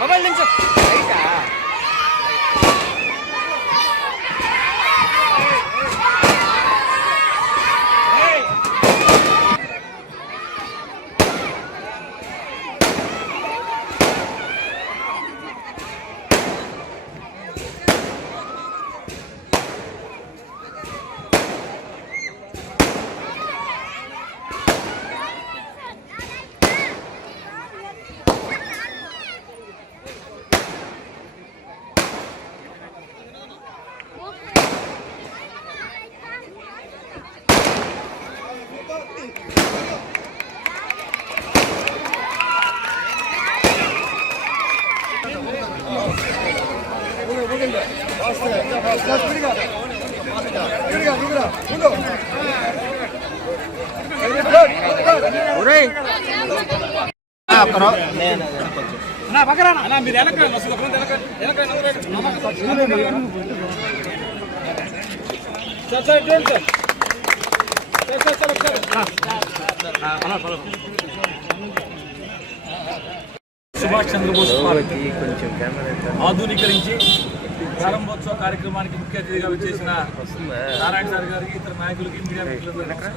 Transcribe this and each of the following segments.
Mobile నుంచి Subhash Chandrabose park ఆధునీకరించి ప్రారంభోత్సవ కార్యక్రమానికి ముఖ్య అతిథిగా వచ్చేసిన నారాయణ సార్ గారికి, ఇతర నాయకులకి, మీడియా మిత్రులకు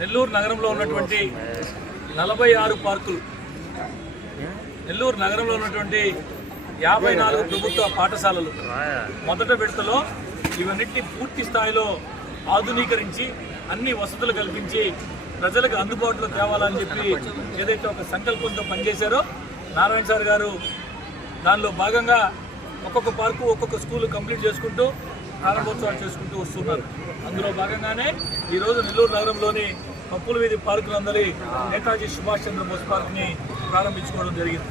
నెల్లూరు నగరంలో ఉన్నటువంటి 46 పార్కులు, నెల్లూరు నగరంలో ఉన్నటువంటి 54 ప్రభుత్వ పాఠశాలలు మొదట విడతలో ఇవన్నిటిని పూర్తి స్థాయిలో ఆధునీకరించి అన్ని వసతులు కల్పించి ప్రజలకు అందుబాటులో తేవాలని చెప్పి ఏదైతే ఒక సంకల్పంతో పనిచేశారో నారాయణ సార్ గారు, దానిలో భాగంగా ఒక్కొక్క పార్కు ఒక్కొక్క స్కూల్ కంప్లీట్ చేసుకుంటూ ప్రారంభోత్సవాలు చేసుకుంటూ వస్తున్నారు. అందులో భాగంగానే ఈరోజు నెల్లూరు నగరంలోని పప్పుల వీధి పార్కులందరి నేతాజీ సుభాష్ చంద్రబోస్ పార్క్ని ప్రారంభించుకోవడం జరిగింది.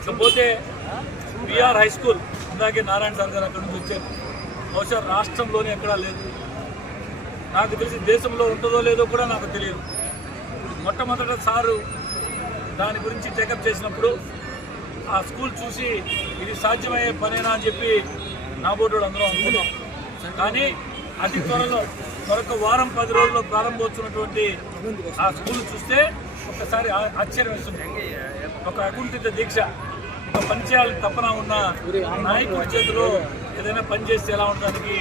ఇకపోతే విఆర్ హై స్కూల్, ఇందాకే నారాయణ సార్ గారు అక్కడి నుంచి వచ్చారు. బహుశా రాష్ట్రంలోనే ఎక్కడా లేదు, నాకు తెలిసి దేశంలో ఉంటుందో లేదో కూడా నాకు తెలియదు. మొట్టమొదట సారు దాని గురించి టేకప్ చేసినప్పుడు ఆ స్కూల్ చూసి ఇది సాధ్యమయ్యే పనేనా అని చెప్పి నా బోర్డు అందరూ అనుకున్నాం. కానీ అతి త్వరలో మరొక వారం 10 రోజుల్లో ప్రారంభమవుతున్నటువంటి ఆ స్కూల్ చూస్తే ఒకసారి ఆశ్చర్యం వేస్తుంది. ఒక అకుంఠిత దీక్ష, ఒక పని చేయాలని తపన ఉన్న నాయకుడి చేతిలో ఏదైనా పని చేస్తే ఎలా ఉండడానికి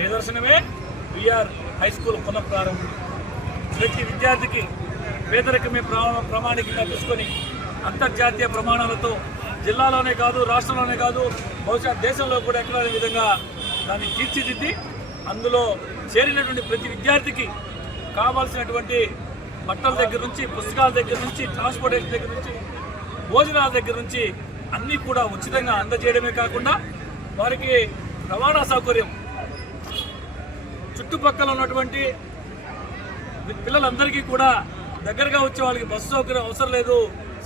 నిదర్శనమే విఆర్ హై స్కూల్ పునఃప్రారంభం. ప్రతి విద్యార్థికి పేదరికమే ప్రామాణికంగా తీసుకొని అంతర్జాతీయ ప్రమాణాలతో జిల్లాలోనే కాదు, రాష్ట్రంలోనే కాదు, బహుశా దేశంలో కూడా ఎక్కడ విధంగా దాన్ని తీర్చిదిద్ది అందులో చేరినటువంటి ప్రతి విద్యార్థికి కావాల్సినటువంటి బట్టల దగ్గర నుంచి, పుస్తకాల దగ్గర నుంచి, ట్రాన్స్పోర్టేషన్ దగ్గర నుంచి, భోజనాల దగ్గర నుంచి అన్నీ కూడా ఉచితంగా అందజేయడమే కాకుండా వారికి రవాణా సౌకర్యం, చుట్టుపక్కల ఉన్నటువంటి పిల్లలందరికీ కూడా దగ్గరగా వచ్చే వాళ్ళకి బస్సు సౌకర్యం అవసరం లేదు,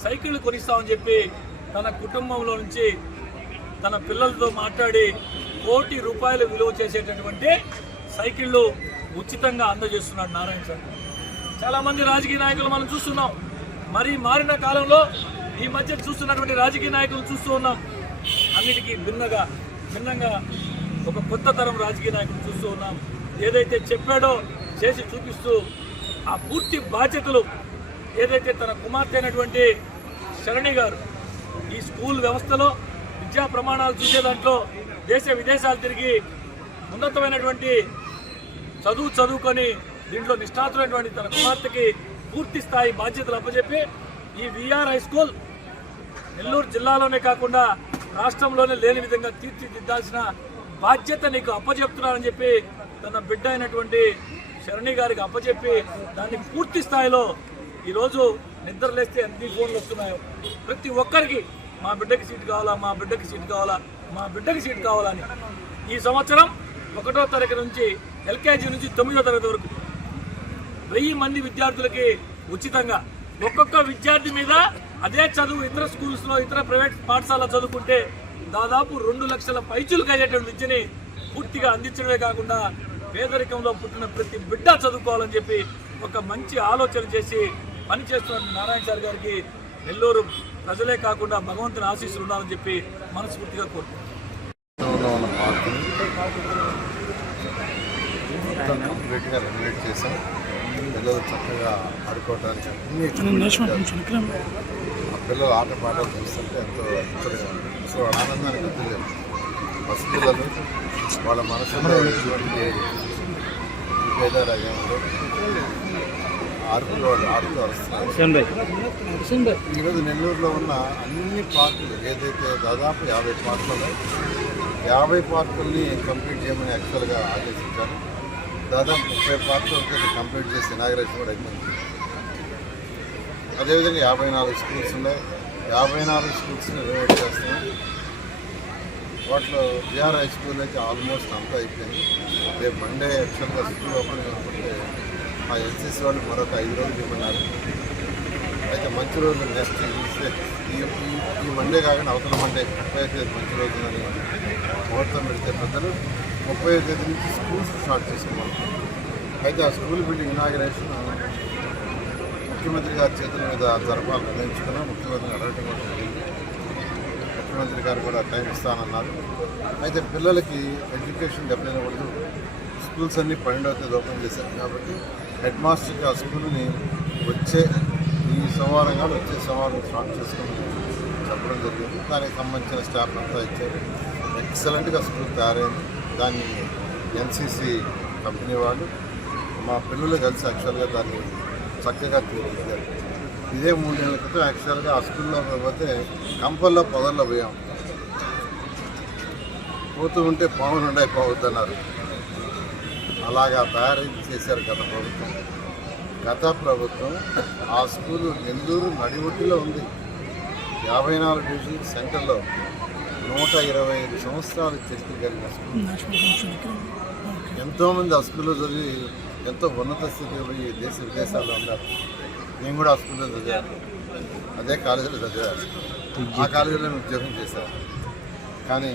సైకిళ్ళు కొనిస్తామని చెప్పి తన కుటుంబంలో నుంచి తన పిల్లలతో మాట్లాడి ₹1 కోటి విలువ చేసేటటువంటి సైకిళ్ళు ఉచితంగా అందజేస్తున్నాడు నారాయణ సార్. చాలామంది రాజకీయ నాయకులు మనం చూస్తున్నాం. మరి మారిన కాలంలో ఈ మధ్య చూస్తున్నటువంటి రాజకీయ నాయకులు చూస్తూ ఉన్నాం. అన్నిటికీ భిన్నంగా ఒక కొత్త తరం రాజకీయ నాయకులు చూస్తూ ఉన్నాం. ఏదైతే చెప్పాడో చేసి చూపిస్తూ ఆ పూర్తి బాధ్యతలు ఏదైతే తన కుమార్తె అయినటువంటి శరణి గారు ఈ స్కూల్ వ్యవస్థలో విద్యా ప్రమాణాలు చూసే దాంట్లో దేశ విదేశాలు తిరిగి ఉన్నతమైనటువంటి చదువుకొని దీంట్లో నిష్ణాతులైనటువంటి తన కుమార్తెకి పూర్తి స్థాయి బాధ్యతలు అప్పచెప్పి ఈ విఆర్ హై స్కూల్ నెల్లూరు జిల్లాలోనే కాకుండా రాష్ట్రంలోనే లేని విధంగా తీర్చిదిద్దాల్సిన బాధ్యత నీకు అప్పచెప్తున్నానని చెప్పి తన బిడ్డ అయినటువంటి శరణి గారికి అప్పచెప్పి దాన్ని పూర్తి స్థాయిలో ఈరోజు నిద్రలేస్తే ఎన్ని ఫోన్లు వస్తున్నాయో ప్రతి ఒక్కరికి మా బిడ్డకి సీట్ కావాలా, మా బిడ్డకి సీట్ కావాలా, మా బిడ్డకి సీట్ కావాలని ఈ సంవత్సరం 1వ తరగతి నుంచి ఎల్కేజీ నుంచి 9వ తరగతి వరకు 1000 మంది విద్యార్థులకి ఉచితంగా, ఒక్కొక్క విద్యార్థి మీద అదే చదువు ఇతర స్కూల్స్లో ఇతర ప్రైవేట్ పాఠశాల చదువుకుంటే దాదాపు 2 లక్షల పైచులకు అయ్యేటువంటి విద్యని పూర్తిగా అందించడమే కాకుండా పేదరికంలో పుట్టిన ప్రతి బిడ్డ చదువుకోవాలని చెప్పి ఒక మంచి ఆలోచన చేసి పని చేస్తున్న నారాయణ సార్ గారికి నెల్లూరు ప్రజలే కాకుండా భగవంతుని ఆశీస్సులు ఉండాలని చెప్పి మనస్ఫూర్తిగా కోరుకుంటున్నాను. కంప్లీట్గా రెనోవేట్ చేసాం. పిల్లలు చక్కగా ఆడుకోవడానికి ఆ పిల్లలు ఆట పాటలు చూస్తుంటే ఎంతో ఇష్టంగా ఉంది. సో ఆనందానికి వదిలేదు. బస్ పిల్లలు వాళ్ళ మనసులో ఎటువంటి భేదారాయంలో ఆడుతూ వాళ్ళు ఆడుతూ వస్తున్నారు. ఈరోజు నెల్లూరులో ఉన్న అన్ని పార్కులు ఏదైతే దాదాపు 50 పార్కులు 50 పార్కుల్ని కంప్లీట్ చేయమని యాక్చువల్గా ఆదేశించారు. దాదాపు 30 పార్కులు కంప్లీట్ చేసి ఇనాగరేషన్ కూడా అయిపోయింది. అదేవిధంగా 54 స్కూల్స్ ఉన్నాయి. 54 స్కూల్స్ని రెనోవేట్ చేస్తున్నాం. వాటిలో బిఆర్ హై స్కూల్ అయితే ఆల్మోస్ట్ అంతా అయిపోయింది. రేపు మండే యాక్చువల్గా స్కూల్ ఓపెన్ అనుకుంటే ఆ ఎన్సీసీ వాళ్ళు మరొక 5 రోజులు ఇవ్వన్నారు. అయితే మంచి రోజులు నెక్స్ట్ ఈ మండే కాకుండా అవతల మండే 35 తేదీ మంచి రోజులని ముహూర్తం పెడితే పెద్దలు 35 తేదీ నుంచి స్కూల్స్ స్టార్ట్ చేసుకున్నాం. అయితే ఆ స్కూల్ బిల్డింగ్ ఇనాగరేషన్ ముఖ్యమంత్రి గారి చేతుల మీద జరపాలని నిర్ణయించుకున్నాం. ముఖ్యమంత్రిని అడగటం కూడా జరిగింది. ముఖ్యమంత్రి గారు కూడా టైం ఇస్తానన్నారు. అయితే పిల్లలకి ఎడ్యుకేషన్ దెబ్బతినకూడదు. స్కూల్స్ అన్నీ 12వ తేదీ ఓపెన్ చేశారు కాబట్టి హెడ్ మాస్టర్కి ఆ స్కూల్ని వచ్చే సోమవారం స్టార్ట్ చేసుకుని చెప్పడం జరిగింది. దానికి సంబంధించిన స్టాఫ్ అంతా ఇచ్చారు. ఎక్సలెంట్గా స్కూల్ తయారైంది. దాన్ని ఎన్సీసీ కంపెనీ వాళ్ళు మా పిల్లలు కలిసి యాక్చువల్గా దాన్ని చక్కగా తీర్చిదిద్దారు. ఇదే 3 నెలల క్రితం యాక్చువల్గా ఆ స్కూల్లో పోతే కంపల్లో పొదల్లో పోయాం. పోతూ ఉంటే పాములు ఉండైపోవద్దన్నారు. అలాగా తయారు చేశారు గత ప్రభుత్వం. ఆ స్కూలు నెల్లూరు నడిఒడ్డులో ఉంది. 54 డివిజన్ సెంటర్లో 125 సంవత్సరాలు చరిత్ర కలిగిన స్కూల్. ఎంతోమంది ఆ స్కూల్లో చదివి ఎంతో ఉన్నత స్థితిలో పోయి దేశ విదేశాల్లో ఉన్నారు. నేను కూడా ఆ స్కూల్లో చదివాను. అదే కాలేజీలో చదివాను. ఆ కాలేజీలో ఉద్యోగం చేశాను. కానీ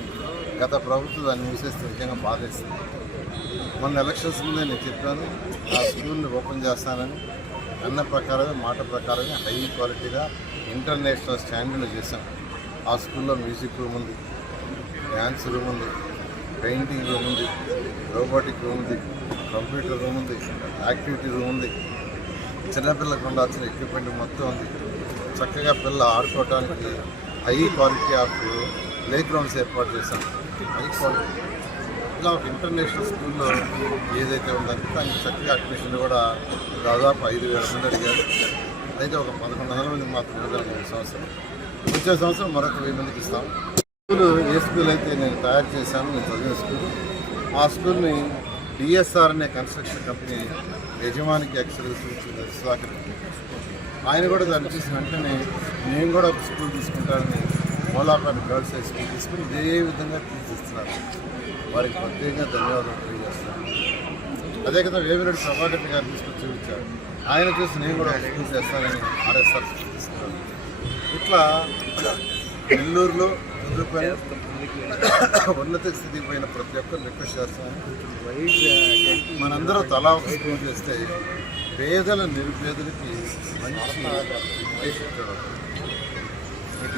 గత ప్రభుత్వం దాన్ని మూసేస్తే నిజంగా బాధేస్తుంది. మొన్న ఎలక్షన్స్ ముందే నేను చెప్పాను ఆ స్కూల్ని ఓపెన్ చేస్తానని. అన్న ప్రకారమే మాట ప్రకారమే హై క్వాలిటీగా ఇంటర్నేషనల్ స్టాండర్డ్ చేశాం. ఆ స్కూల్లో మ్యూజిక్ రూమ్ ఉంది, డ్యాన్స్ రూమ్ ఉంది, పెయింటింగ్ రూమ్ ఉంది, రోబోటిక్ రూమ్ ఉంది, కంప్యూటర్ రూమ్ ఉంది, యాక్టివిటీ రూమ్ ఉంది. చిన్నపిల్లలకు ఉండాల్సిన ఎక్విప్మెంట్ మొత్తం ఉంది. చక్కగా పిల్లలు ఆడుకోవడానికి high quality of play grounds ఏర్పాటు చేశాం. హై క్వాలిటీ ఇలా ఒక ఇంటర్నేషనల్ స్కూల్లో ఏదైతే ఉందంటే దానికి చక్కగా అడ్మిషన్ కూడా దాదాపు 5,000 మంది అడిగారు. అయితే ఒక 1,100 మంది మాత్రం ఇవ్వగలిగిన వచ్చే సంవత్సరం మరొక 1000 మందికి ఇస్తాం. స్కూలు ఏ స్కూల్ అయితే నేను తయారు చేశాను, నేను చదివిన స్కూలు, ఆ స్కూల్ని డిఎస్ఆర్ అనే కన్స్ట్రక్షన్ కంపెనీ యజమానికి యాక్చువల్గా సూచించారు సుధాకర్. ఆయన కూడా దాన్ని చూసిన వెంటనే నేను కూడా ఒక స్కూల్ తీసుకుంటానని మోలాపేట గర్ల్స్ హై స్కూల్ తీసుకుని ఇదే విధంగా తీర్చిస్తున్నారు. వారికి ప్రత్యేకంగా ధన్యవాదాలు తెలియజేస్తాను. అదే కదా వేమిరెడ్డి ప్రభాకర్ గారు తీసుకొచ్చి చూపించారు. ఆయన చూసి నేను కూడా స్కూల్ చేస్తానని ఆర్ఎస్ఆర్ తీసుకున్నాను. ఇట్లా నెల్లూరులో చదువుకొని ఉన్నత స్థితికి పోయిన ప్రతి ఒక్కరు రిక్వెస్ట్ చేస్తాను. మనందరూ తలా ఒక స్కూల్ చేస్తే పేదల నిరుపేదలకి మంచి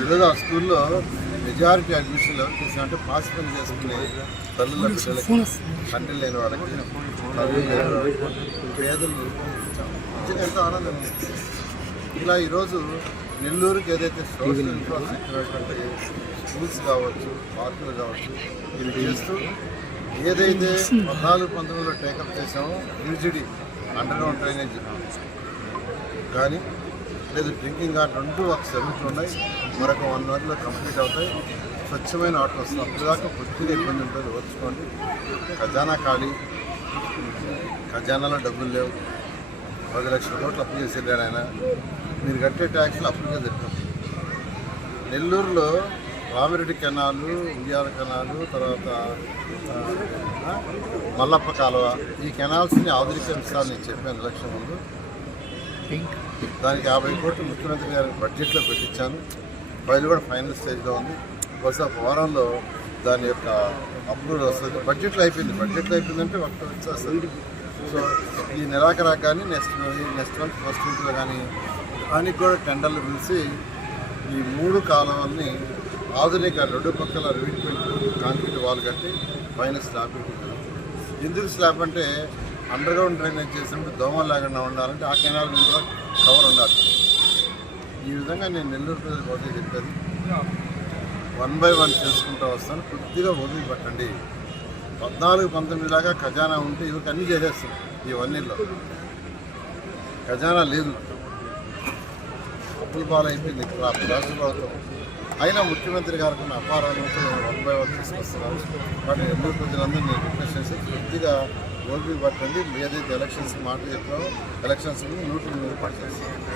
ఈరోజు ఆ స్కూల్లో మెజారిటీ అడ్మిషన్లు ఎవరు చేసామంటే పాస్ పని చేసుకునే తల్లుల బిడ్డలకి, తండ్రి లేని వాళ్ళకి, తల్లి లేని వాళ్ళకి, పేదలు నిజంగా ఎంతో ఆనందం. ఇలా ఈరోజు నెల్లూరుకి ఏదైతే సోషల్ ఇన్ఫ్రాస్ట్రక్చర్ స్కూల్స్ కావచ్చు, పార్కులు కావచ్చు, ఇది చేస్తూ ఏదైతే 14-19లో టేకప్ చేసామో యూజిడి అండర్గ్రౌండ్ డ్రైనేజ్ కానీ లేదు డ్రింకింగ్ వాటర్ 2 ఒక 7 ఉన్నాయి. మరొక 1 అవర్లో కంప్లీట్ అవుతాయి. స్వచ్ఛమైన వాటర్ వస్తుంది. అప్పటిదాకా కొద్దిగా ఇబ్బంది ఉంటుంది, ఓర్చుకోండి. ఖజానా ఖాళీ, ఖజానాలో డబ్బులు లేవు. 10 లక్షల కోట్లు అప్పు చేసి వెళ్ళాడు ఆయన. మీరు కట్టే ట్యాక్స్లు అప్పుడుగా జరిగినప్పుడు నెల్లూరులో రామిరెడ్డి కెనాలు, ఉయ్యాల కెనాలు, తర్వాత మల్లప్ప కాలువ, ఈ కెనాల్స్ని ఆధునీకరించాలని చెప్పాను ఎలక్షన్ ముందు. దానికి 50 కోట్లు ముఖ్యమంత్రి గారి బడ్జెట్లో పెట్టించాను. ఫైల్ కూడా ఫైనల్ స్టేజ్లో ఉంది. బహుశా వారంలో దాని యొక్క అప్రూవల్ వస్తుంది. బడ్జెట్లో అయిపోయిందంటే ఒకటి వచ్చేస్తుంది. సో ఈ నెలాఖరాకు కానీ నెక్స్ట్ మంత్ ఫస్ట్ వీక్లో కానీ దానికి కూడా టెండర్లు పిలిచి ఈ 3 కాలువల్ని ఆధునిక 2 పక్కల రివీట్మెంట్ కాంక్రీట్ వాల్ కట్టి పైన స్లాబ్ పెట్టారు. ఎందుకు స్లాబ్ అంటే అండర్ గ్రౌండ్ డ్రైనేజ్ చేసినప్పుడు దోమలు లేకుండా ఉండాలంటే ఆ కెనాల్ మీద కూడా కవర్ ఉండాలి. ఈ విధంగా నేను నెల్లూరు ప్రజలకు ఒకటే చెప్పేది, 1 by 1 చేసుకుంటూ వస్తాను. కొద్దిగా వదిలి పట్టండి. 14-19 లాగా ఖజానా ఉంటే ఇవరికి అన్నీ చేసేస్తాం. ఈ 1 yearలో ఖజానా లేదు, అప్పుల పాలు అయిపోయింది రాష్ట్ర ప్రభుత్వం. అయినా ముఖ్యమంత్రి గారికి ఉన్న అపారాలతో 1 by 1 తీసుకొస్తున్నాను. కానీ నెల్లూరు ప్రజలందరూ నేను రిక్వెస్ట్ చేసి కొద్దిగా ఓపిక పట్టండి. ఏదైతే ఎలక్షన్స్ మాట చెప్పామో ఎలక్షన్స్ 100% పనిచేస్తాను.